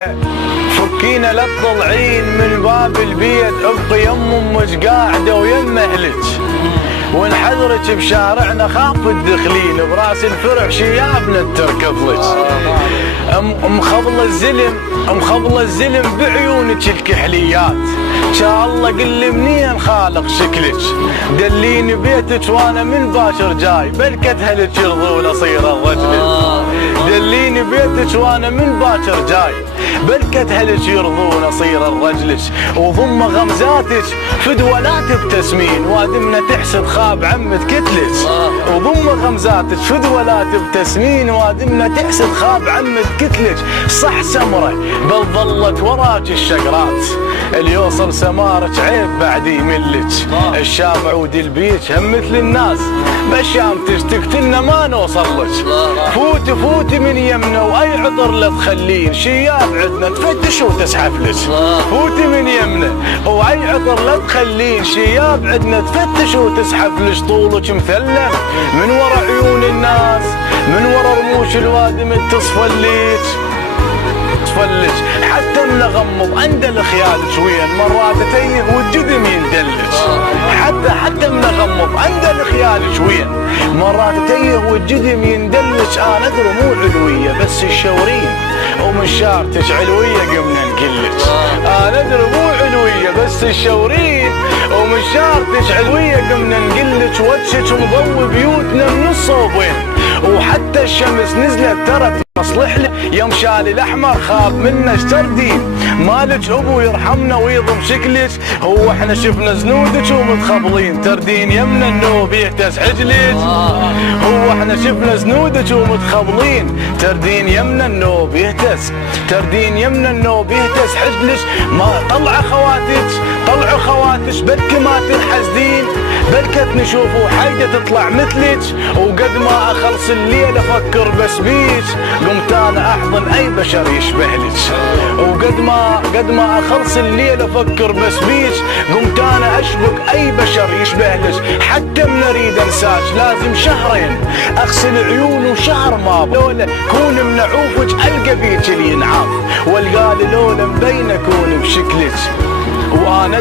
فكينا لا تطلعين من باب البيت، ابقي يم امك قاعده ويم اهلك، ونحذرك بشارعنا خاف تدخلين براس الفرع شيابنا تركض لك. مخبله الزلم بعيونك الكحليات، شاء الله قل منين خالق شكلك، دليني بيتك وانا من باكر جاي، بلكت هلك يرضون اصير الرجل. دليني بيتك وانا من باكر جاي، بلكت هلك يرضون اصير الرجلك، وضم غمزاتك فدولات بتسمين، وادمنا تحسد خاب عمة كتلك. وضم غمزاتك فدولات بتسمين، وادمنا تحسد خاب عمة كتلك. صح سمره بل ظلت وراك الشقرات، اللي يوصل سمارك عيب بعد يملك. الشام عود البيج هم مثل الناس، بالشام تقتلنا ما نوصل لك. فوتي من يمنا واي عطر لا تخلين، شياب عدنا تفتش وتسحف لك. فوتي من يمنا واي عطر لا تخلين، شياب عدنا تفتش وتسحف لك. طولك مثلث من ورا عيون الناس، من ورا رموش الوادم تصفليك تفلج. حتى من اغمض عند الخيال شويه، مرات تيه والجدم يندلج. حتى من اغمض عند الخيال شويه، مرات تيه والجدم يندلج. انا ادري مو علويه بس الشورين، ومن شارتك علويه قمنا نقلج. انا ادري مو علويه بس الشورين، ومن شارتك علويه قمنا نقلج. وجهك مضوي بيوتنا من الصوبين، وحتى الشمس نزلت ترى تصلح له. يوم شال الاحمر خاب منا اشتردين، مالك ابو يرحمنا ويضم شكلك. هو احنا شفنا زنودك ومتخبلين، تردين يمنا النوب يهتز حجلك. هو احنا شفنا زنودك ومتخبلين، تردين يمنا النوب يهتز، تردين يمنا النوب يهتز حجلك. ما طلع خواتك بلك ما تنحسدين، بلكت نشوفوا حيدة تطلع مثلك. وقد ما اخلص الليل افكر بس بيك، قمت انا احضن اي بشر يشبه لك. وقد ما اخلص الليل افكر بس بيك، قمت انا اشبك اي بشر يشبه لك. حتى من اريد انساك لازم شهرين اغسل عيون، وشهر ما لولا كون منعوفك القى بيك اللي ينعاف، والقال لولا مبين اكون بشكلك. وانا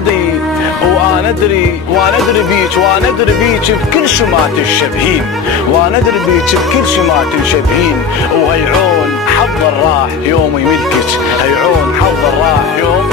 ادري بيك بكل شمات الشبهين، وانا ادري بيك بكل شمات الشبهين. وهي عون حظ الراح يوم يملكك، هي عون حظ الراح يوم